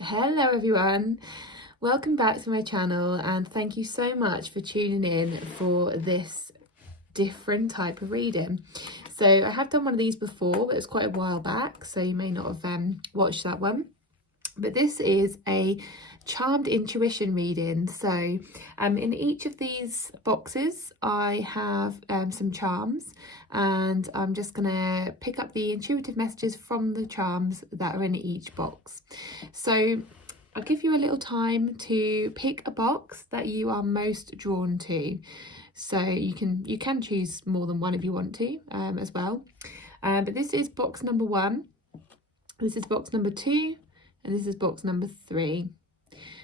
Hello everyone, welcome back to my channel and thank you so much for tuning in for this different type of reading. So I have done one of these before, but it was quite a while back, so you may not have watched that one. But this is a charmed intuition reading. So in each of these boxes I have some charms, and I'm just gonna pick up the intuitive messages from the charms that are in each box. So I'll give you a little time to pick a box that you are most drawn to. So you can choose more than one if you want to as well. But this is box number 1, this is box number 2, and this is box number 3.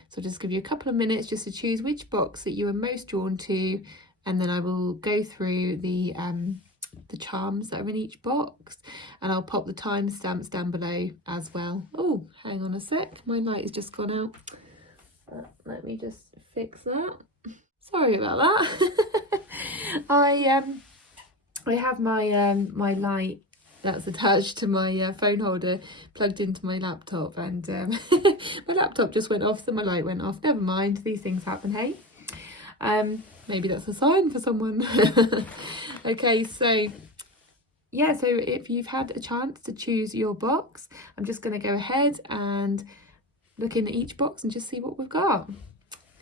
So I'll just give you a couple of minutes just to choose which box that you are most drawn to, and then I will go through the charms that are in each box, and I'll pop the timestamps down below as well. Oh, hang on a sec, my light has just gone out. Let me just fix that. Sorry about that. I have my light that's attached to my phone holder plugged into my laptop, and my laptop just went off, so my light went off. Never mind, these things happen, hey? Maybe that's a sign for someone. Okay, so yeah, so if you've had a chance to choose your box, I'm just going to go ahead and look in each box and just see what we've got.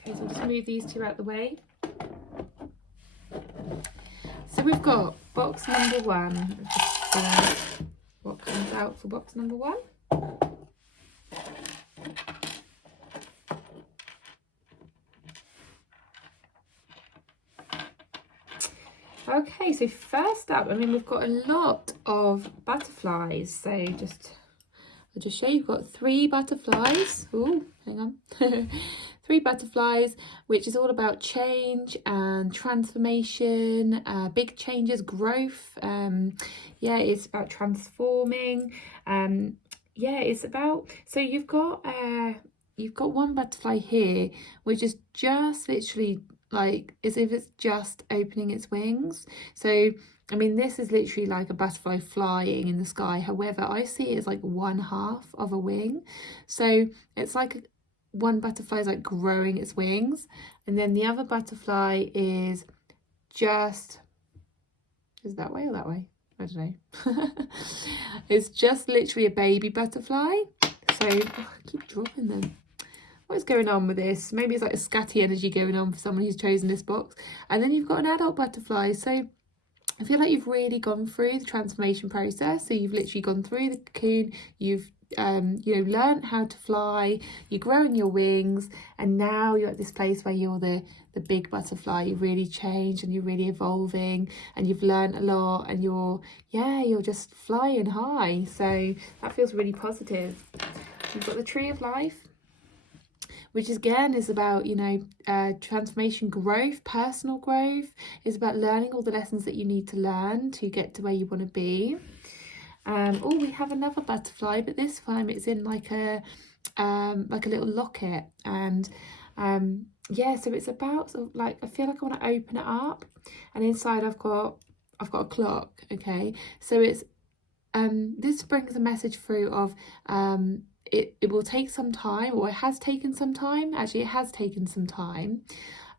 Okay, so I'll just move these two out the way. So we've got box number 1. What comes out for box number 1? Okay, so first up, I mean, we've got a lot of butterflies. So I'll just show you, we've got 3 butterflies. Oh, hang on. 3 butterflies, which is all about change and transformation, big changes, growth. Yeah, it's about transforming. Yeah, it's about, so you've got one butterfly here, which is just literally like as if it's just opening its wings. So I mean, this is literally like a butterfly flying in the sky. However, I see it as like 1/2 of a wing. So it's like one butterfly is like growing its wings, and then the other butterfly is that way or that way? I don't know. It's just literally a baby butterfly. So I keep dropping them. What is going on with this? Maybe it's like a scatty energy going on for someone who's chosen this box. And then you've got an adult butterfly. So I feel like you've really gone through the transformation process. So you've literally gone through the cocoon, you've learned how to fly, you're growing your wings, and now you're at this place where you're the big butterfly. You've really changed and you're really evolving, and you've learned a lot, and you're just flying high. So that feels really positive. You've got the tree of life, which again is about, transformation, growth, personal growth. It's about learning all the lessons that you need to learn to get to where you want to be. Oh, we have another butterfly, but this time it's in like a little locket, and yeah, so it's about sort of like, I feel like I want to open it up, and inside I've got a clock. Okay, so it's this brings a message through of it will take some time, or it has taken some time. Actually, it has taken some time,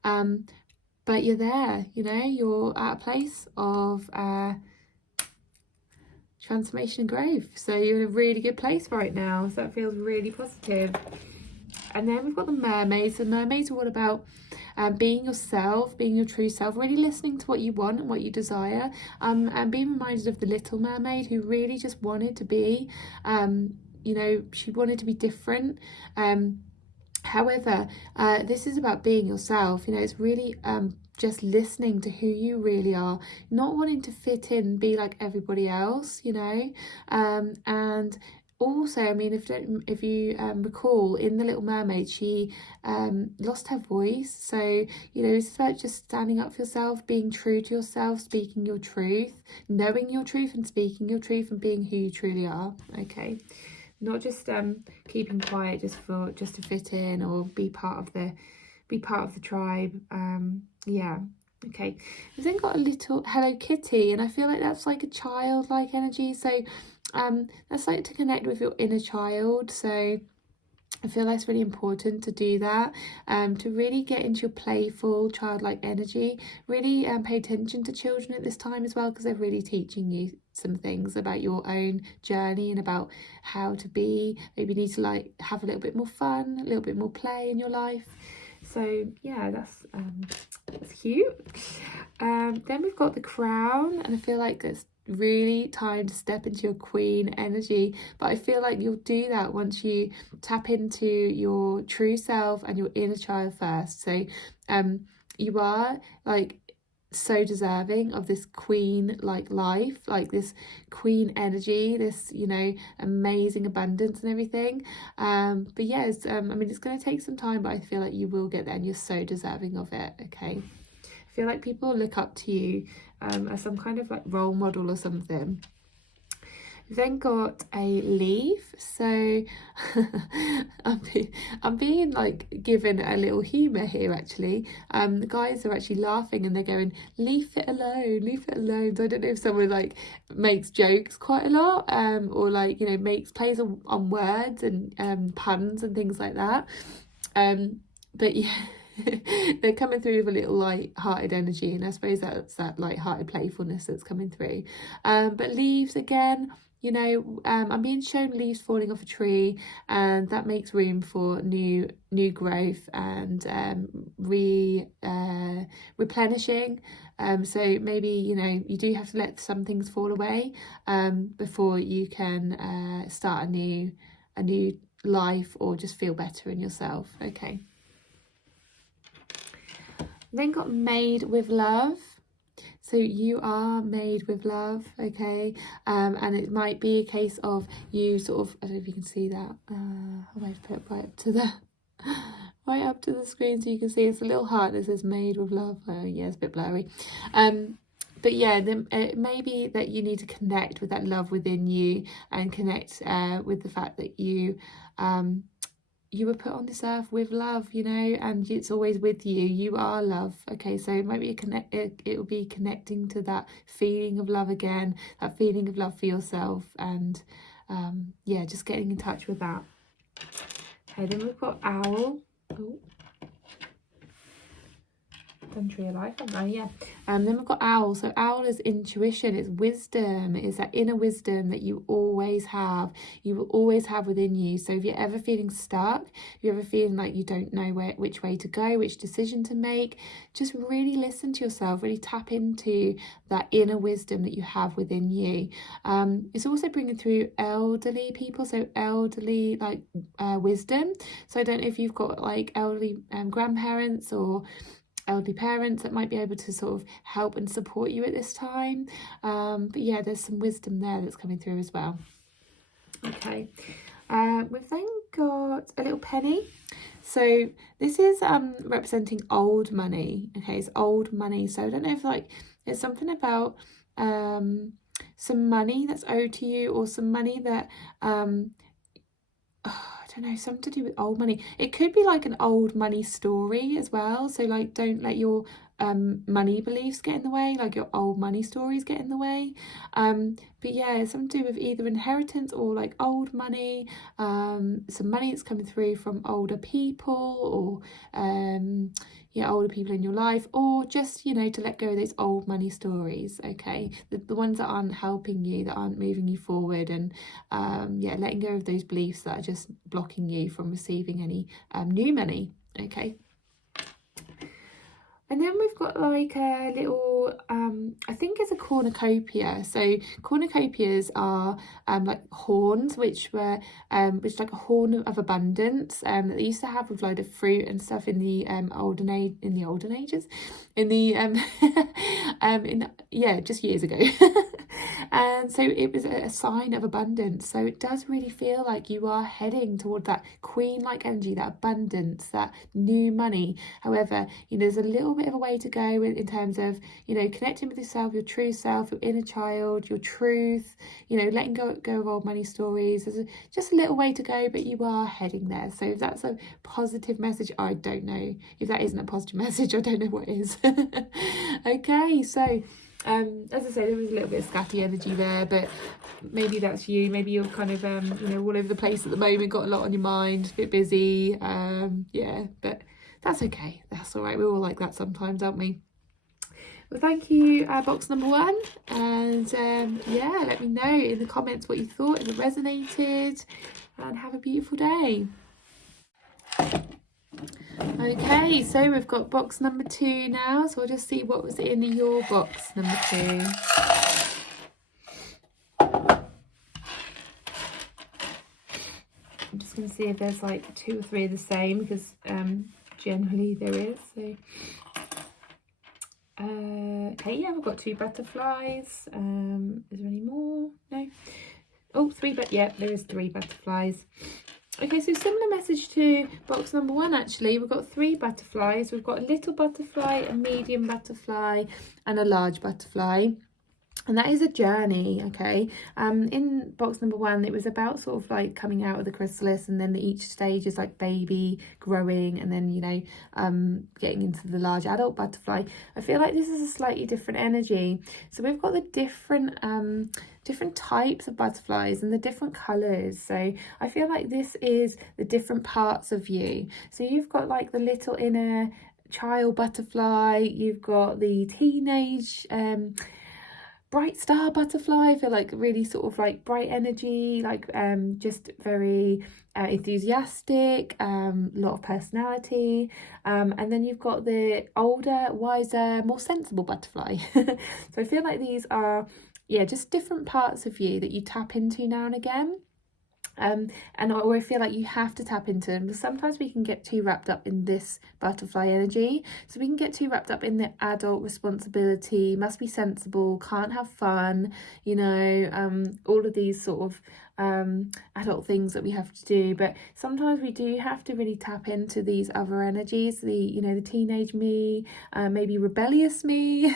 but you're there, you're at a place of transformation and growth. So you're in a really good place right now. So that feels really positive. And then we've got the mermaids. The mermaids are all about being yourself, being your true self, really listening to what you want and what you desire, and being reminded of the little mermaid who really just wanted to be, she wanted to be different. However, this is about being yourself. It's really just listening to who you really are, not wanting to fit in and be like everybody else, and also, I mean, if you recall, in The Little Mermaid, she lost her voice. So, it's about just standing up for yourself, being true to yourself, speaking your truth, knowing your truth and speaking your truth, and being who you truly are. Okay, not just keeping quiet just to fit in or be part of the tribe. Yeah. Okay, we've then got a little Hello Kitty, and I feel like that's like a childlike energy. So that's like to connect with your inner child. So I feel that's really important to do that, to really get into your playful, childlike energy. Really pay attention to children at this time as well, because they're really teaching you some things about your own journey and about how to be. Maybe you need to like have a little bit more fun, a little bit more play in your life. So yeah, that's cute. Then we've got the crown, and I feel like it's really time to step into your queen energy, but I feel like you'll do that once you tap into your true self and your inner child first. So you are like so deserving of this queen like life, like this queen energy, this, you know, amazing abundance and everything. But yes, I mean, it's going to take some time, but I feel like you will get there, and you're so deserving of it. Okay, I feel like people look up to you as some kind of like role model or something. We've then got a leaf. So I'm being like given a little humour here actually. The guys are actually laughing and they're going, leave it alone, leave it alone. So I don't know if someone like makes jokes quite a lot, or like, you know, plays on words and puns and things like that. But yeah. They're coming through with a little light-hearted energy, and I suppose that's that light-hearted playfulness that's coming through. But leaves again, you know, I'm being shown leaves falling off a tree, and that makes room for new growth and replenishing. So maybe, you know, you do have to let some things fall away before you can start a new life, or just feel better in yourself. Okay. Then got made with love. So you are made with love, okay? And it might be a case of you sort of, I don't know if you can see that. I might put it right up to the screen so you can see. It's a little heart that says made with love. Oh yeah, it's a bit blurry. But yeah, then it may be that you need to connect with that love within you, and connect with the fact that you were put on this earth with love, you know, and it's always with you. You are love. Okay, so maybe it will be connecting to that feeling of love again, that feeling of love for yourself, and yeah, just getting in touch with that. Okay, then we've got owl. Oh. Done tree of life, haven't I? Yeah. Then we've got owl. So owl is intuition, it's wisdom, it's that inner wisdom that you always have, you will always have within you. So if you're ever feeling stuck, if you're ever feeling like you don't know which way to go, which decision to make, just really listen to yourself, really tap into that inner wisdom that you have within you. It's also bringing through elderly people, so elderly wisdom. So I don't know if you've got like elderly grandparents or elderly parents that might be able to sort of help and support you at this time. But yeah, there's some wisdom there that's coming through as well. Okay, we've then got a little penny. So this is representing old money. Okay, it's old money. So I don't know if like it's something about some money that's owed to you, or some money that I don't know, something to do with old money. It could be like an old money story as well. So like, don't let your money beliefs get in the way, like your old money stories get in the way. But yeah, it's something to do with either inheritance or like old money, some money that's coming through from older people, or yeah, older people in your life, or just, you know, to let go of those old money stories. Okay, the ones that aren't helping you, that aren't moving you forward, and yeah, letting go of those beliefs that are just blocking you from receiving any new money. Okay. And then we've got like a little, I think it's a cornucopia. So cornucopias are like horns, which like a horn of abundance that they used to have with load of fruit and stuff in the olden ages, yeah, just years ago. And so it was a sign of abundance. So it does really feel like you are heading toward that queen-like energy, that abundance, that new money. However, you know, there's a little bit of a way to go in terms of, you know, connecting with yourself, your true self, your inner child, your truth, you know, letting go of old money stories. There's just a little way to go, but you are heading there. So if that's a positive message, I don't know. If that isn't a positive message, I don't know what is. Okay, so As I say, there was a little bit of scatty energy there, but maybe that's you. Maybe you're kind of, you know, all over the place at the moment, got a lot on your mind, a bit busy. Yeah, but that's okay. That's all right. We're all like that sometimes, aren't we? Well, thank you, box number 1. And yeah, let me know in the comments what you thought, if it resonated, and have a beautiful day. Okay, so we've got box number 2 now, so we'll just see what was in your box number 2. I'm just going to see if there's like 2 or 3 of the same, because generally there is. So okay, yeah, we've got 2 butterflies. Is there any more? No. Oh, 3, but yeah, there is 3 butterflies. Okay, so similar message to box number 1 actually. We've got 3 butterflies. We've got a little butterfly, a medium butterfly, and a large butterfly. And that is a journey, okay? In box number 1, it was about sort of like coming out of the chrysalis, and then each stage is like baby, growing, and then, you know, getting into the large adult butterfly. I feel like this is a slightly different energy. So we've got the different types of butterflies and the different colours. So I feel like this is the different parts of you. So you've got like the little inner child butterfly, you've got the teenage bright star butterfly. I feel like really sort of like bright energy, like just very enthusiastic, lot of personality, and then you've got the older, wiser, more sensible butterfly. So I feel like these are, yeah, just different parts of you that you tap into now and again. And I feel like you have to tap into them, because sometimes we can get too wrapped up in this butterfly energy. So we can get too wrapped up in the adult responsibility, must be sensible, can't have fun, you know, all of these sort of adult things that we have to do. But sometimes we do have to really tap into these other energies, the, you know, the teenage me, maybe rebellious me,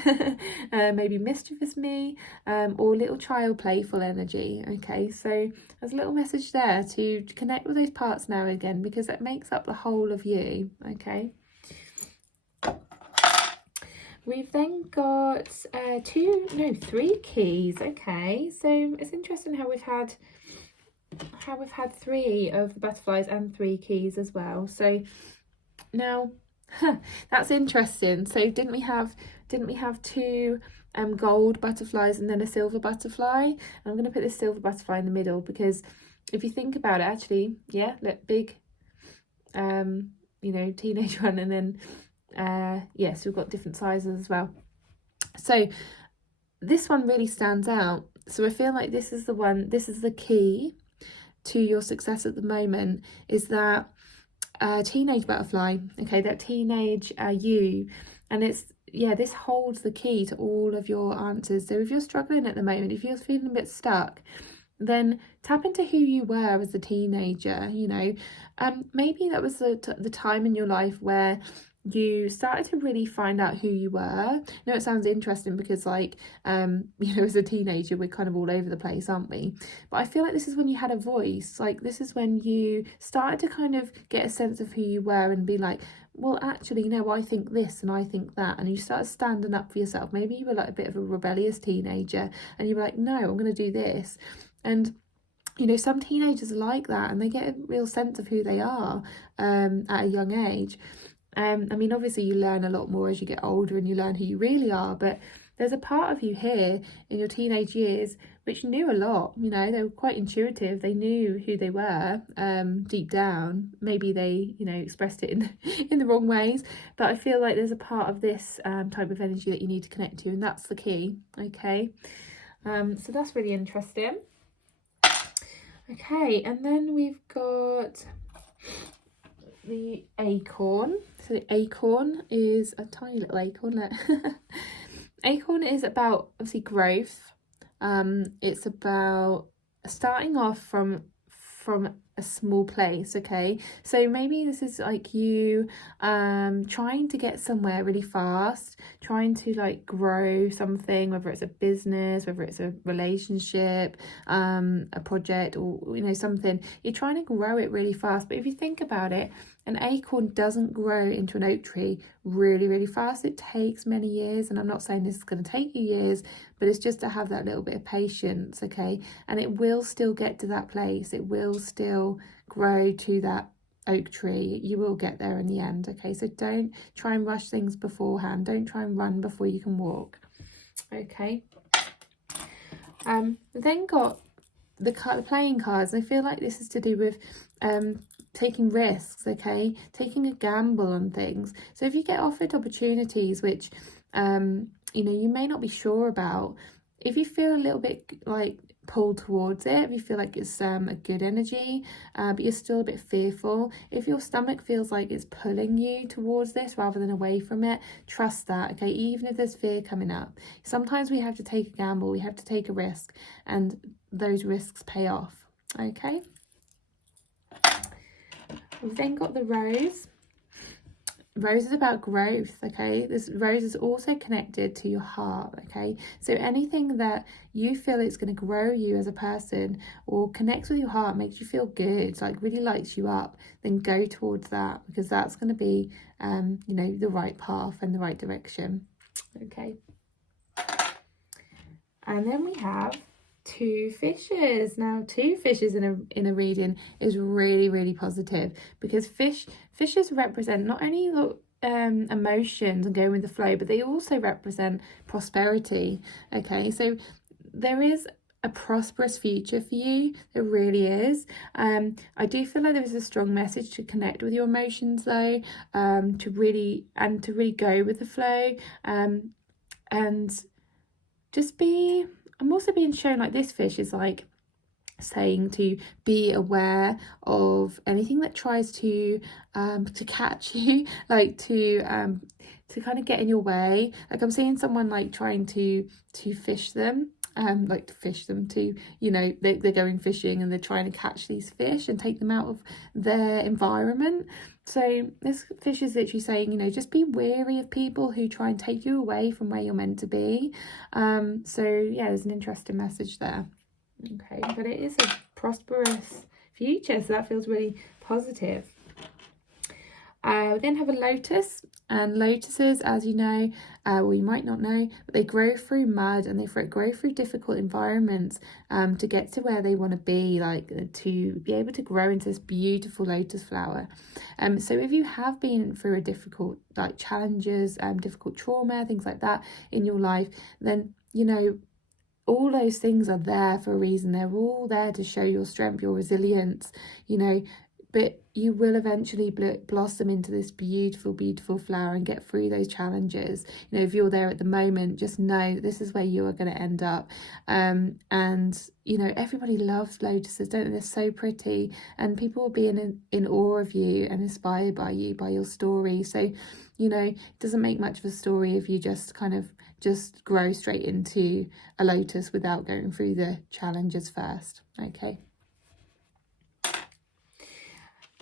maybe mischievous me, or little child playful energy. Okay, so there's a little message there to connect with those parts now and again, because it makes up the whole of you. Okay, we've then got 3 keys. Okay, so it's interesting how we've had 3 of the butterflies and 3 keys as well. So now that's interesting. So didn't we have 2 gold butterflies and then a silver butterfly? And I'm going to put this silver butterfly in the middle, because if you think about it, actually, yeah, look, big you know, teenage one, and then yes, we've got different sizes as well. So this one really stands out. So I feel like this is the one, this is the key to your success at the moment, is that teenage butterfly. Okay, that teenage you. And it's, yeah, this holds the key to all of your answers. So if you're struggling at the moment, if you're feeling a bit stuck, then tap into who you were as a teenager. You know, maybe that was the time in your life where you started to really find out who you were. Now, it sounds interesting because, like, you know, as a teenager, we're kind of all over the place, aren't we? But I feel like this is when you had a voice. Like, this is when you started to kind of get a sense of who you were and be like, well, actually, no, I think this and I think that. And you started standing up for yourself. Maybe you were like a bit of a rebellious teenager and you were like, no, I'm going to do this. And you know, some teenagers are like that, and they get a real sense of who they are at a young age. I mean, obviously you learn a lot more as you get older and you learn who you really are, but there's a part of you here in your teenage years which knew a lot. You know, they were quite intuitive. They knew who they were deep down. Maybe they, you know, expressed it in the wrong ways, but I feel like there's a part of this type of energy that you need to connect to, and that's the key. Okay, so that's really interesting. Okay, and then we've got the acorn. So the acorn is a tiny little acorn. Acorn is about, obviously, growth. It's about starting off from a small place. Okay, so maybe this is like you trying to get somewhere really fast, trying to like grow something, whether it's a business, whether it's a relationship, a project, or you know, something. You're trying to grow it really fast, but if you think about it, an acorn doesn't grow into an oak tree really fast. It takes many years, and I'm not saying this is going to take you years, but it's just to have that little bit of patience. Okay, and it will still get to that place. It will still grow to that oak tree. You will get there in the end. Okay, so don't try and rush things beforehand. Don't try and run before you can walk. Okay, then got the playing cards. I feel like this is to do with taking risks. Okay, taking a gamble on things. So if you get offered opportunities which you know, you may not be sure about, if you feel a little bit like pulled towards it, if you feel like it's a good energy, but you're still a bit fearful, if your stomach feels like it's pulling you towards this rather than away from it, trust that. Okay, even if there's fear coming up, sometimes we have to take a gamble, we have to take a risk, and those risks pay off. Okay, we've then got the rose. Rose is about growth. Okay, this rose is also connected to your heart. Okay, so anything that you feel it's going to grow you as a person or connects with your heart, makes you feel good, like really lights you up, then go towards that, because that's going to be you know, the right path and the right direction. Okay, and then we have two fishes. Now, two fishes in a reading is really positive, because fishes represent not only emotions and going with the flow, but they also represent prosperity. Okay, so there is a prosperous future for you. There really is. I do feel like there is a strong message to connect with your emotions though, to really go with the flow, and just be, I'm also being shown like this fish is like saying to be aware of anything that tries to catch you, like to kind of get in your way. Like I'm seeing someone like trying to fish them, like to fish them to, you know, they're going fishing and they're trying to catch these fish and take them out of their environment. So this fish is literally saying, you know, just be wary of people who try and take you away from where you're meant to be. So yeah, there's an interesting message there. Okay, but it is a prosperous future, so that feels really positive. We then have a lotus, and lotuses, as you know, well, you might not know, but they grow through mud and they grow through difficult environments to get to where they want to be, like to be able to grow into this beautiful lotus flower. So if you have been through a difficult, like challenges, difficult trauma, things like that in your life, then, you know, all those things are there for a reason. They're all there to show your strength, your resilience, you know, but you will eventually blossom into this beautiful flower and get through those challenges. You know, if you're there at the moment, just know that this is where you are going to end up. And you know, everybody loves lotuses, don't they? They're so pretty, and people will be in awe of you and inspired by you, by your story. So, you know, it doesn't make much of a story if you just kind of just grow straight into a lotus without going through the challenges first. Okay,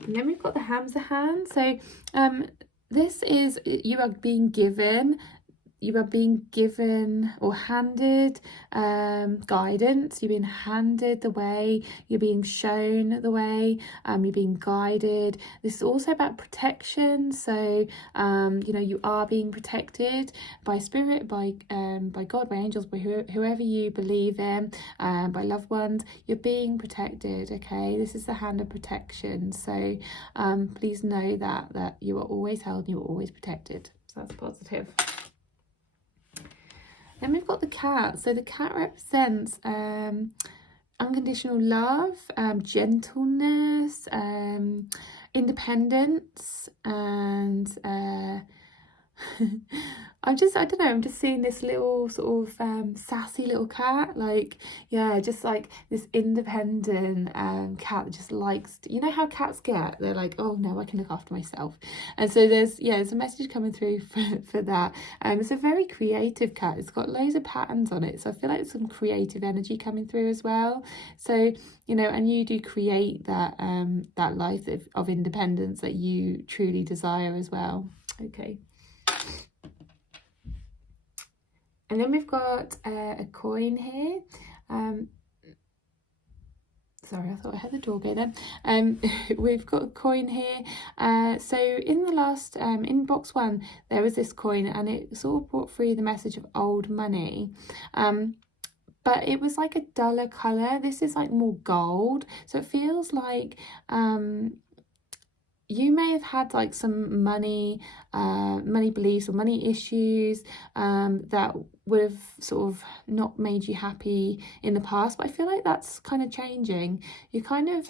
and then we've got the Hamza hand. So this is, you are being given or handed guidance. You're being handed the way, you're being shown the way, you're being guided. This is also about protection. So you know, you are being protected by spirit, by God, by angels, by whoever you believe in, by loved ones. You're being protected. Okay, this is the hand of protection. So please know that you are always held and you are always protected. So that's positive. Then we've got the cat. So the cat represents unconditional love, gentleness, independence, and I don't know, I'm just seeing this little sort of sassy little cat, like, yeah, just like this independent cat that just likes to, you know how cats get, they're like, oh no, I can look after myself. And so there's a message coming through for that. It's a very creative cat, it's got loads of patterns on it, so I feel like there's some creative energy coming through as well. So, you know, and you do create that that life of independence that you truly desire as well. Okay. And then we've got a coin here. Sorry, I thought I had the door going then. We've got a coin here. So in the last, in box 1, there was this coin and it sort of brought through the message of old money. But it was like a duller colour. This is like more gold. So it feels like you may have had like some money beliefs or money issues that would have sort of not made you happy in the past, but I feel like that's kind of changing. You're kind of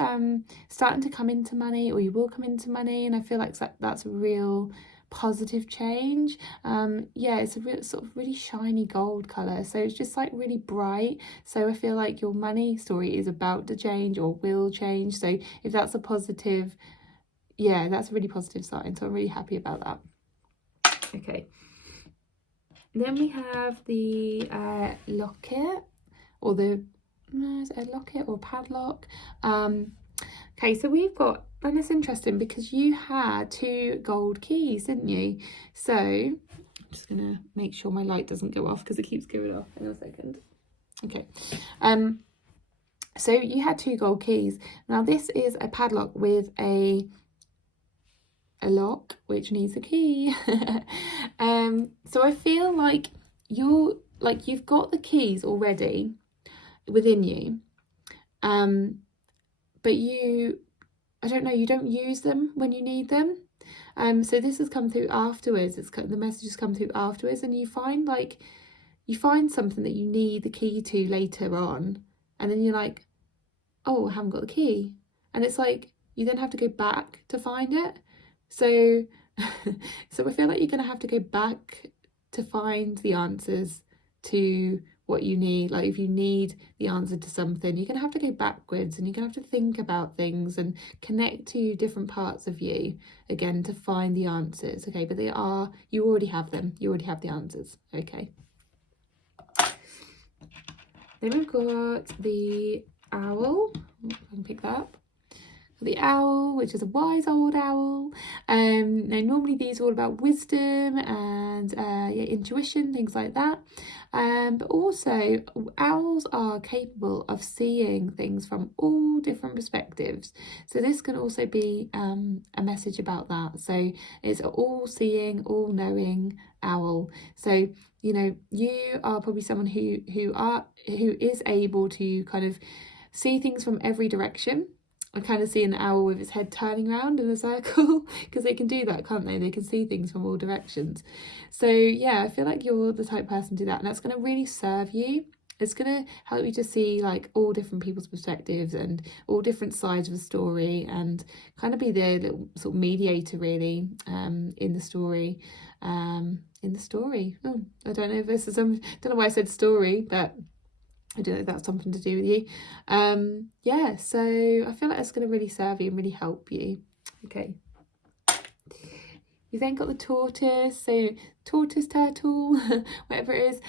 starting to come into money, or you will come into money, and I feel like that's a real positive change. Yeah, it's a real sort of really shiny gold color, so it's just like really bright. So I feel like your money story is about to change or will change. So if that's a positive, yeah, that's a really positive sign, so I'm really happy about that. Okay, then we have the locket, or is it a locket or padlock? Okay, so we've got, and it's interesting because you had 2 gold keys, didn't you? So I'm just gonna make sure my light doesn't go off because it keeps going off. Hang on a second. Okay, so you had 2 gold keys. Now this is a padlock with a lock which needs a key. So I feel like you've got the keys already within you, but I don't know, you don't use them when you need them. So this has come through afterwards. The message has come through afterwards, and you find something that you need the key to later on, and then you're like, oh, I haven't got the key, and it's like you then have to go back to find it. So I feel like you're going to have to go back to find the answers to what you need. Like if you need the answer to something, you're going to have to go backwards, and you're going to have to think about things and connect to different parts of you again to find the answers. Okay, but you already have them. You already have the answers. Okay. Then we've got the owl. I can pick that up. The owl, which is a wise old owl. Now normally these are all about wisdom and intuition, things like that. But also owls are capable of seeing things from all different perspectives. So this can also be a message about that. So it's an all-seeing, all-knowing owl. So you know, you are probably someone who is able to kind of see things from every direction. I kind of see an owl with its head turning around in a circle, because they can do that, can't they? They can see things from all directions. So yeah, I feel like you're the type of person to do that, and that's going to really serve you. It's going to help you to see like all different people's perspectives and all different sides of a story, and kind of be the little sort of mediator really in the story. Oh, I don't know if this is don't know why I said story, but I don't know if that's something to do with you. Yeah, so I feel like it's going to really serve you and really help you. Okay. You then got the tortoise. So tortoise, turtle, whatever it is.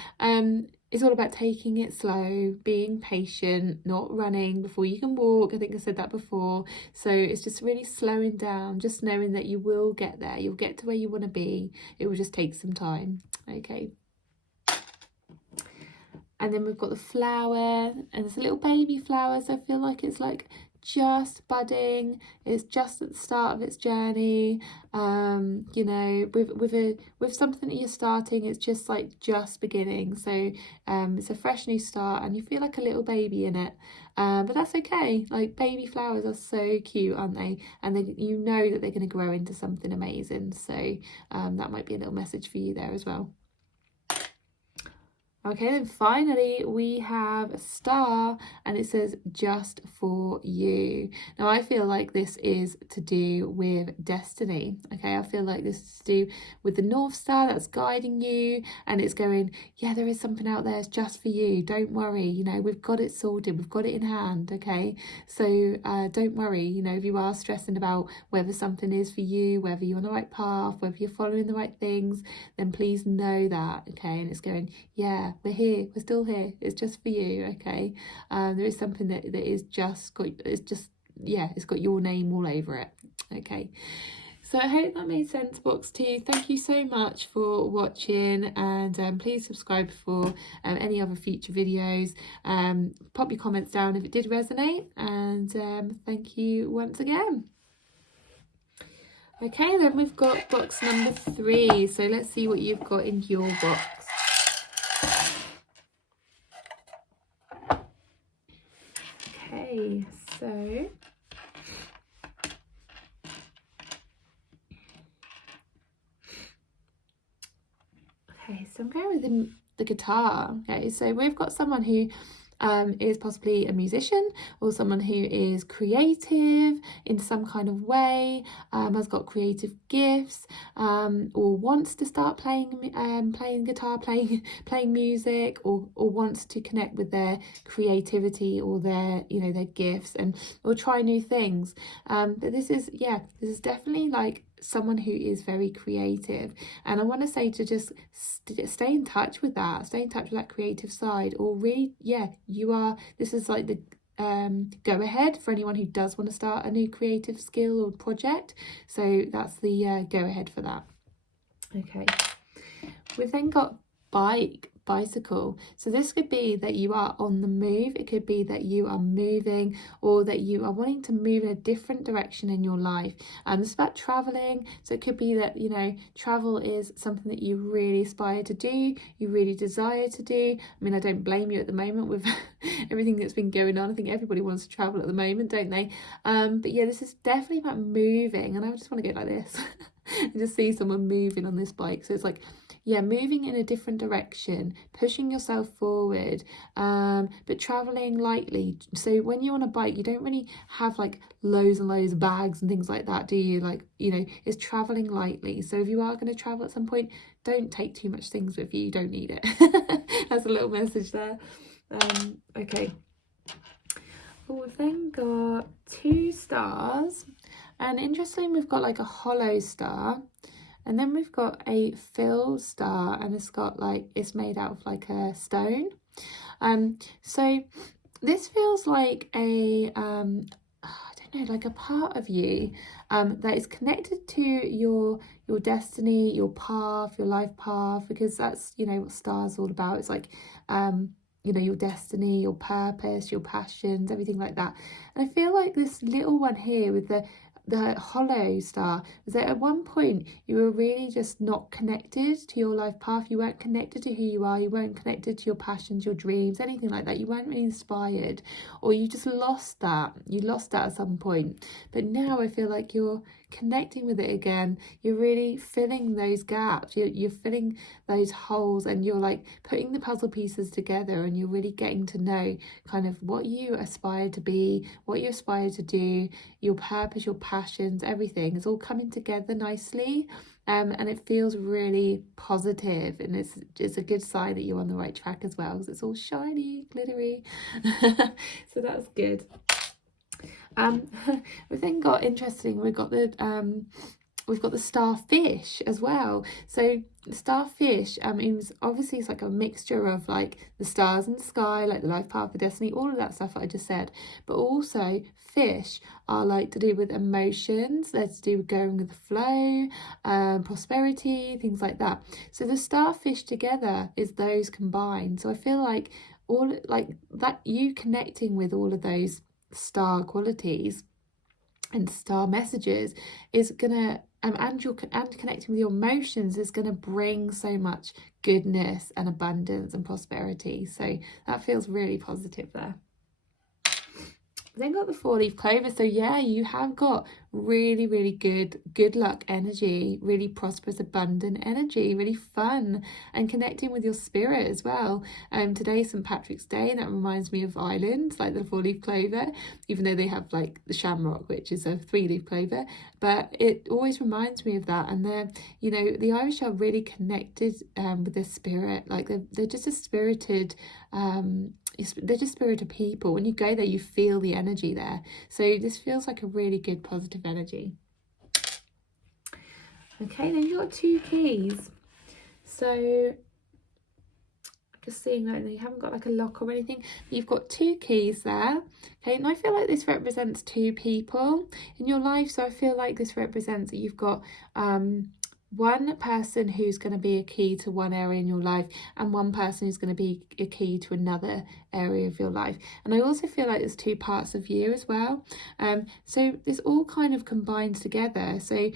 It's all about taking it slow, being patient, not running before you can walk. I think I said that before. So it's just really slowing down, just knowing that you will get there. You'll get to where you want to be. It will just take some time. Okay. And then we've got the flower, and it's a little baby flower, so I feel like it's like just budding. It's just at the start of its journey. You know, with something that you're starting, it's just beginning. So it's a fresh new start, and you feel like a little baby in it. But that's okay. Like baby flowers are so cute, aren't they? And you know that they're going to grow into something amazing. So that might be a little message for you there as well. Okay, then finally we have a star, and it says just for you. Now I feel like this is to do with destiny. Okay, I feel like this is to do with the North Star that's guiding you, and it's going, yeah, there is something out there, it's just for you. Don't worry, you know, we've got it sorted, we've got it in hand. Okay, so don't worry, you know, if you are stressing about whether something is for you, whether you're on the right path, whether you're following the right things, then please know that. Okay, and it's going, yeah, we're here, we're still here, it's just for you. Okay, there is something that is just got, it's just, yeah, it's got your name all over it. Okay, so I hope that made sense, box 2. Thank you so much for watching, and please subscribe for any other future videos. Pop your comments down if it did resonate, and thank you once again. Okay, then we've got box number 3, so let's see what you've got in your box. Okay, so I'm going with the guitar. Okay, so we've got someone who is possibly a musician, or someone who is creative in some kind of way, has got creative gifts, or wants to start playing guitar, playing music, or wants to connect with their creativity or their, you know, their gifts, and or try new things. But this is definitely like someone who is very creative, and I want to say to just stay in touch with that creative side, or really, yeah, you are, this is like the go ahead for anyone who does want to start a new creative skill or project. So that's the go ahead for that. Okay, we've then got bicycle. So this could be that you are on the move, it could be that you are moving, or that you are wanting to move in a different direction in your life. It's about traveling, so it could be that, you know, travel is something that you really aspire to do, you really desire to do. I mean, I don't blame you at the moment with everything that's been going on. I think everybody wants to travel at the moment, don't they? But yeah, this is definitely about moving, and I just want to go like this and just see someone moving on this bike. So it's like, yeah, moving in a different direction, pushing yourself forward, but traveling lightly. So when you're on a bike, you don't really have like loads and loads of bags and things like that, do you? Like, you know, it's traveling lightly. So if you are going to travel at some point, don't take too much things with you. You don't need it. That's a little message there. Okay. Well, we've then got 2 stars, and interestingly, we've got like a hollow star. And then we've got a filled star, and it's got like, it's made out of like a stone. So this feels like a I don't know, like a part of you that is connected to your destiny, your path, your life path, because that's, you know, what stars all about. It's like you know, your destiny, your purpose, your passions, everything like that. And I feel like this little one here with the hollow star was that at one point you were really just not connected to your life path. You weren't connected to who you are, you weren't connected to your passions, your dreams, anything like that. You weren't really inspired, or you just lost that. You lost that at some point. But now I feel like you're connecting with it again. You're really filling those gaps, you're filling those holes, and you're like putting the puzzle pieces together, and you're really getting to know kind of what you aspire to be, what you aspire to do, your purpose, your passions, everything is all coming together nicely. And it feels really positive, and it's a good sign that you're on the right track as well, because it's all shiny, glittery. So that's good. We've then got, interesting, we've got the starfish as well. So the starfish means, obviously it's like a mixture of like the stars in the sky, like the life path, the destiny, all of that stuff that I just said. But also fish are like to do with emotions, they're to do with going with the flow, prosperity, things like that. So the starfish together is those combined. So I feel like all like that, you connecting with all of those star qualities and star messages is gonna and connecting with your emotions is gonna bring so much goodness and abundance and prosperity. So that feels really positive there. Then got the 4-leaf clover. So yeah, you have got really, really good luck energy, really prosperous, abundant energy, really fun, and connecting with your spirit as well. Today's St. Patrick's Day, and that reminds me of Ireland, like the 4-leaf clover, even though they have like the shamrock, which is a 3-leaf clover, but it always reminds me of that. And they're, you know, the Irish are really connected with their spirit. Like they're just a spirited they're just spirited people. When you go there, you feel the energy there. So this feels like a really good positive energy. Okay, then you've got 2 keys. So I'm just seeing that you haven't got like a lock or anything. You've got 2 keys there. Okay, and I feel like this represents 2 people in your life. So I feel like this represents that you've got one person who's going to be a key to one area in your life, and one person who's going to be a key to another area of your life. And I also feel like there's 2 parts of you as well. So this all kind of combines together. So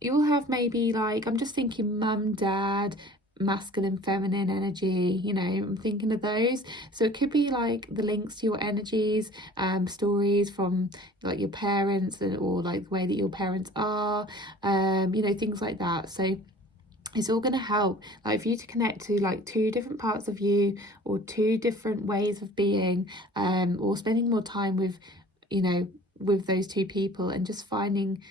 you'll have maybe like, I'm just thinking mum, dad, masculine, feminine energy, you know, I'm thinking of those. So it could be like the links to your energies, stories from like your parents, and or like the way that your parents are, you know, things like that. So it's all going to help like for you to connect to like 2 different parts of you, or 2 different ways of being, or spending more time with, you know, with those 2 people, and just finding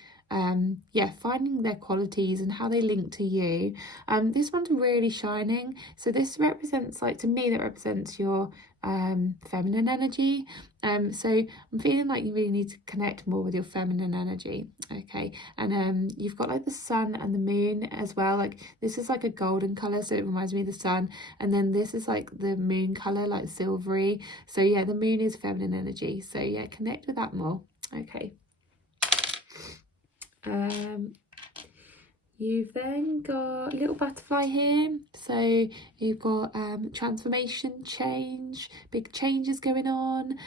finding their qualities and how they link to you. This one's really shining. So this represents, like, to me, that represents your feminine energy. So I'm feeling like you really need to connect more with your feminine energy. Okay, and you've got like the sun and the moon as well. Like this is like a golden color, so it reminds me of the sun, and then this is like the moon color, like silvery. So yeah, the moon is feminine energy, so yeah, connect with that more. Okay. You've then got a little butterfly here, so you've got transformation, change, big changes going on,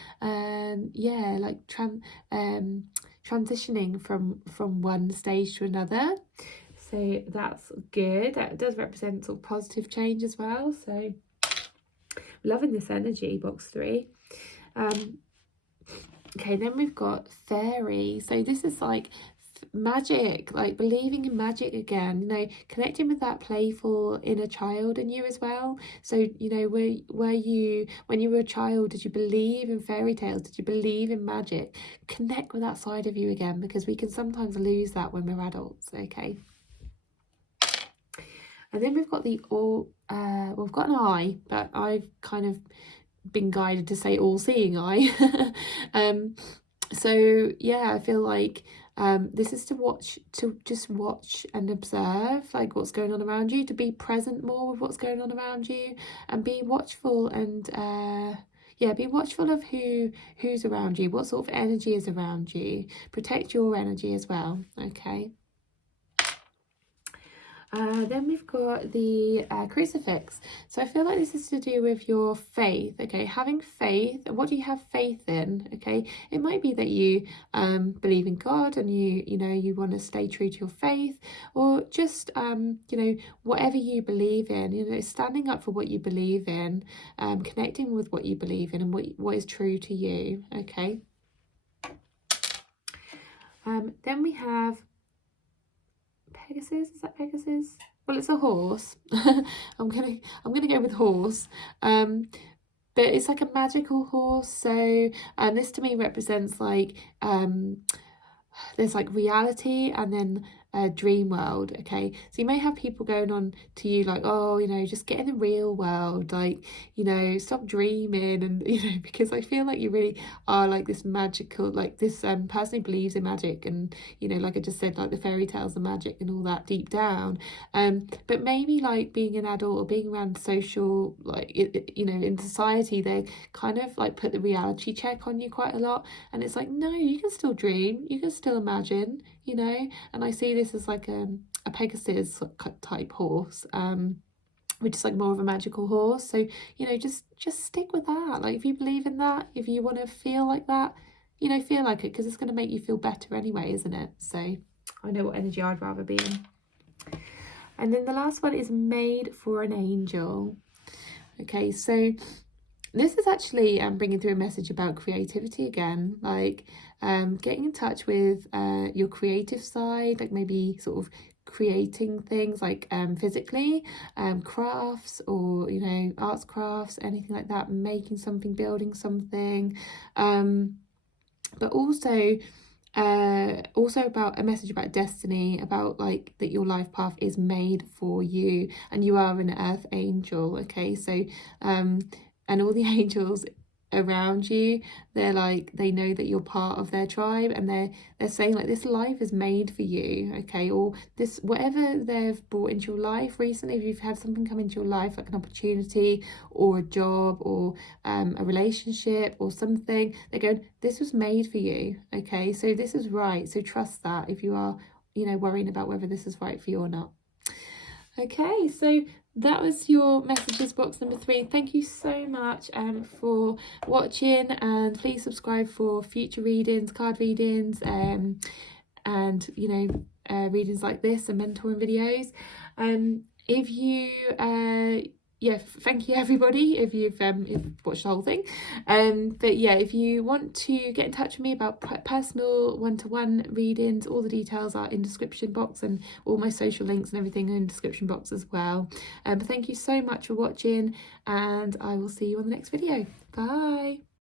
yeah, like transitioning from one stage to another. So that's good. That does represent sort of positive change as well. So loving this energy, box 3. Okay, then we've got fairy. So this is like magic, like believing in magic again, you know, connecting with that playful inner child in you as well. So, you know, were you, when you were a child, did you believe in fairy tales? Did you believe in magic? Connect with that side of you again, because we can sometimes lose that when we're adults. Okay. And then we've got the we've got an eye, but I've kind of been guided to say all-seeing eye. So yeah, I feel like this is to just watch and observe like what's going on around you, to be present more with what's going on around you, and be watchful, and be watchful of who's around you, what sort of energy is around you. Protect your energy as well. Okay. Then we've got the crucifix. So I feel like this is to do with your faith. Okay, having faith. What do you have faith in? Okay, it might be that you believe in God, and you want to stay true to your faith, or just whatever you believe in. Standing up for what you believe in, connecting with what you believe in, and what is true to you. Okay. Then we have Pegasus. Is that Pegasus? Well, it's a horse. I'm gonna go with horse. But it's like a magical horse. So this to me represents like there's like reality, and then dream world. Okay, so you may have people going on to you like, oh, just get in the real world, like, stop dreaming, and because I feel like you really are like this magical, like this person who believes in magic, and like I just said, like the fairy tales and magic and all that deep down, but maybe like being an adult or being around social, like in society, they kind of like put the reality check on you quite a lot, and it's like, no, you can still dream, you can still imagine, and I see this as like a Pegasus type horse, which is like more of a magical horse. So just stick with that. Like if you believe in that, if you want to feel like that, feel like it, because it's going to make you feel better anyway, isn't it? So I know what energy I'd rather be in. And then the last one is made for an angel. Okay, so this is actually bringing through a message about creativity again, like getting in touch with your creative side, like maybe sort of creating things like physically, crafts, or you know, arts, crafts, anything like that, making something, building something, but also about a message about destiny, about like that your life path is made for you and you are an earth angel. Okay, so and all the angels around you, they're like, they know that you're part of their tribe, and they're saying like, this life is made for you. Okay, or this, whatever they've brought into your life recently, if you've had something come into your life like an opportunity or a job or a relationship or something, they're going, this was made for you. Okay, so this is right, so trust that if you are, you know, worrying about whether this is right for you or not. Okay, so that was your messages box number 3. Thank you so much for watching, and please subscribe for future readings, card readings, and you know, readings like this and mentoring videos. If you yeah, thank you everybody if you've watched the whole thing. But yeah, if you want to get in touch with me about personal one-to-one readings, all the details are in description box, and all my social links and everything are in description box as well. But thank you so much for watching, and I will see you on the next video. Bye.